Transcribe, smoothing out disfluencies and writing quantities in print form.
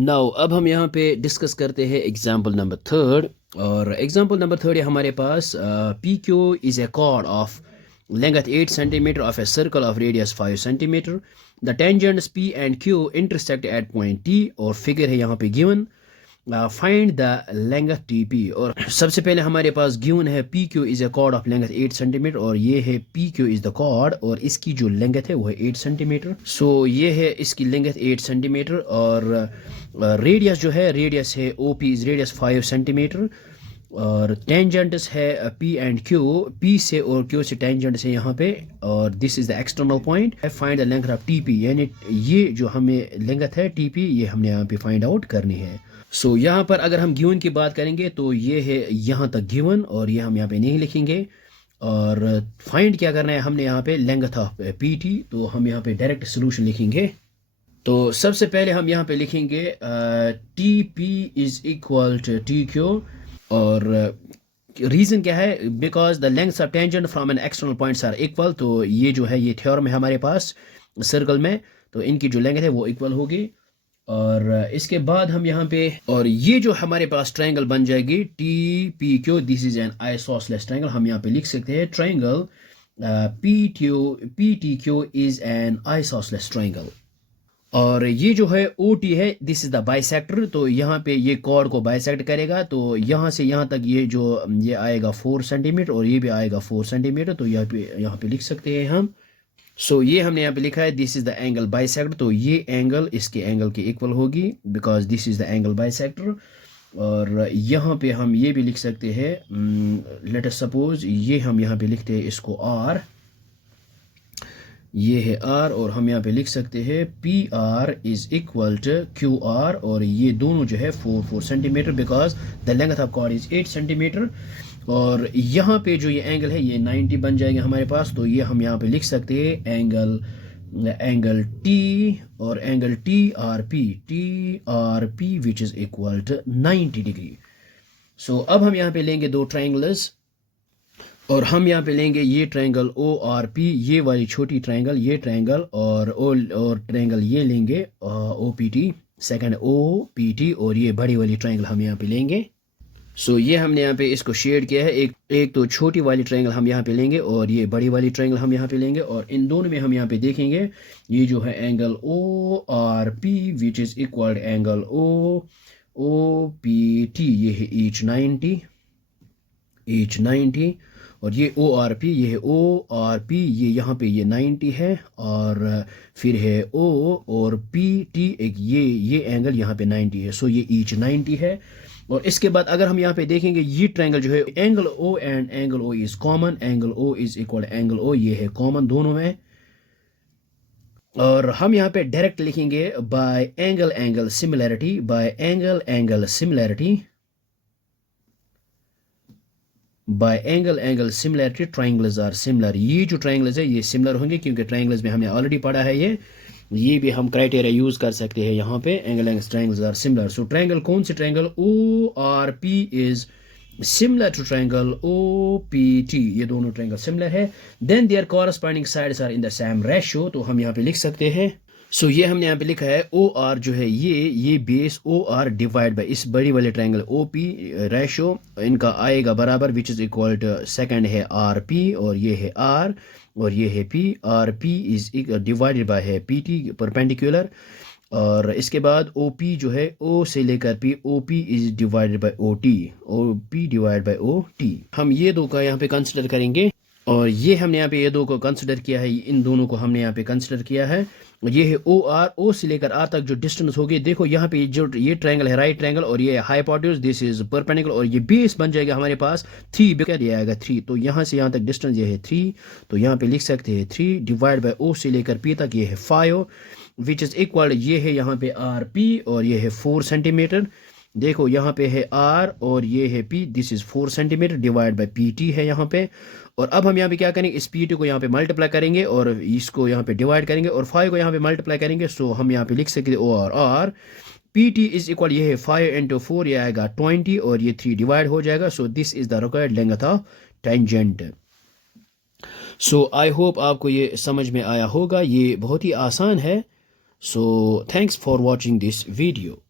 Now अब हम यहाँ पे डिस्कस करते हैं एग्जाम्पल नंबर थर्ड। और एग्जाम्पल नंबर थर्ड है हमारे पास P Q is a chord of length 8 centimeter of a circle of radius 5 centimeter. The tangents P and Q intersect at point T और फिगर है यहाँ पे given. Find the length T P. और सबसे पहले हमारे पास गिवन है P Q is a chord of length 8 centimetre और ये है P Q is the chord और इसकी जो लेंथ है वो है 8 सेंटीमीटर। सो ये है इसकी लेंथ 8 सेंटीमीटर और रेडियस जो है रेडियस है O P is radius 5 centimetre और टेंजेंट्स है पी एंड क्यू, पी से और क्यू से टेंजेंट्स है यहाँ पे और this is the external point. Find the length of T P, यानी ये जो हमें लेंथ है टी पी ये हमने यहाँ पे फाइंड आउट करनी है। सो यहाँ पर अगर हम गिवन की बात करेंगे तो ये है यहाँ तक गिवन और ये हम यहाँ पे नहीं लिखेंगे। और फाइंड क्या करना है हमने यहाँ पे लेंथ ऑफ पी टी, तो हम यहाँ पे डायरेक्ट सोल्यूशन लिखेंगे। तो सबसे पहले हम यहाँ पे लिखेंगे T P is equal to T Q और रीज़न क्या है, because the lengths of tangent from an external points are equal. तो ये जो है ये थ्योरम है हमारे पास सर्कल में, तो इनकी जो लेंथ है वो इक्वल होगी। और इसके बाद हम यहाँ पे और ये जो हमारे पास ट्रायंगल बन जाएगी T P Q, this is an isosceles triangle. हम यहाँ पे लिख सकते हैं triangle P T Q is an isosceles triangle. और ये जो है ओ टी है दिस इज द बाइसेक्टर, तो यहाँ पे ये कॉर्ड को बाइसेक्ट करेगा। तो यहाँ से यहाँ तक ये जो ये आएगा 4 सेंटीमीटर और ये भी आएगा 4 सेंटीमीटर, तो यहाँ पे लिख सकते हैं हम। सो ये हमने यहाँ पे लिखा है this is the angle bisector, तो ये एंगल इसके एंगल के इक्वल होगी because this is the angle bisector. और यहाँ पे हम ये भी लिख सकते हैं, लेट अस सपोज ये हम यहाँ पे लिखते हैं इसको आर, ये है आर और हम यहाँ पे लिख सकते हैं P R is equal to Q R और ये दोनों जो है 4 centimetre because the length of chord is 8 centimetre. और यहाँ पे जो ये एंगल है ये 90 बन जाएगा हमारे पास, तो ये हम यहाँ पे लिख सकते हैं एंगल टी और angle T R P which is equal to 90 degree. So अब हम यहाँ पे लेंगे दो ट्रायंगल्स और हम यहाँ पे लेंगे ये ट्रायंगल ओ आर पी, ये वाली छोटी ट्रायंगल ये ट्रायंगल और ट्रायंगल ये लेंगे O P T, second O P T और ये बड़ी वाली ट्रायंगल हम यहाँ पे लेंगे। सो ये हमने यहाँ पे इसको शेड किया है, एक तो छोटी वाली ट्रायंगल हम यहाँ पे लेंगे और ये बड़ी वाली ट्रायंगल हम यहाँ पे लेंगे और इन दोनों में हम यहाँ पे देखेंगे ये जो है angle O R P which is equal angle O P T, ये है एच 90 और ये ओ आर पी, ये है ओ आर पी, ये यहाँ पे ये 90 है और फिर है ओ और पी टी एक ये एंगल यहाँ पे 90 है। सो ये ईच 90 है। और इसके बाद अगर हम यहाँ पे देखेंगे ये ट्रायंगल जो है angle O and angle O is common, angle O is equal angle O, ये है कॉमन दोनों में। और हम यहाँ पे डायरेक्ट लिखेंगे by angle similarity, by angle similarity triangles are similar. ये जो ट्रायंगल्स है ये सिमिलर होंगे क्योंकि ट्रायंगल्स में हमने ऑलरेडी पढ़ा है ये भी हम क्राइटेरिया यूज कर सकते हैं यहाँ पे triangles are similar. So triangle कौन से triangle O R P is similar to triangle O P T, ये दोनों ट्रायंगल सिमिलर है। Then their corresponding sides are in the same ratio, तो हम यहाँ पे लिख सकते हैं। सो ये हमने यहाँ पे लिखा है ओ आर जो है ये base O R divide by इस बड़ी वाले ट्रायंगल ओ पी, रेशियो इनका आएगा बराबर which is equal to second है आर पी और ये है आर और ये है P, R P is divided by है पी टी परपेंडिकुलर। और इसके बाद ओ पी जो है ओ से लेकर P, O P is divided by O T, O P divide by O T. हम ये दो का यहाँ पे कंसिडर करेंगे और ये हमने यहाँ पे ये दो को कंसिडर किया है, इन दोनों को हमने यहाँ पे कंसिडर किया है। ये है ओ आर, ओ से लेकर आर तक जो डिस्टेंस होगी, देखो यहाँ पे जो ये ट्रायंगल है राइट ट्रायंगल और ये हाइपोटेन्यूज दिस इज परपेंडिकुलर और ये बेस बन जाएगा हमारे पास 3, क्या दिया आएगा 3, तो यहाँ से यहाँ तक डिस्टेंस ये है 3, तो यहाँ पे लिख सकते हैं 3 डिवाइड बाय ओ से लेकर पी तक ये है 5 विच इज इक्वल, ये है यहाँ पे आर पी और ये है 4 सेंटीमीटर। देखो यहाँ पे है आर और ये है P, this is 4 centimetre divide by P T है यहाँ पे। और अब हम यहाँ पे क्या करेंगे, इस पी टी को यहाँ पे मल्टीप्लाई करेंगे और इसको यहाँ पे डिवाइड करेंगे और 5 को यहाँ पे मल्टीप्लाई करेंगे। सो हम यहाँ पे लिख सकते हैं O R P T is equal, ये है 5 इंटू 4 ये आएगा 20 और ये 3 डिवाइड हो जाएगा। So this is the required length of tangent. So I hope आपको ये समझ में आया होगा, ये बहुत ही आसान है। So thanks for watching this video.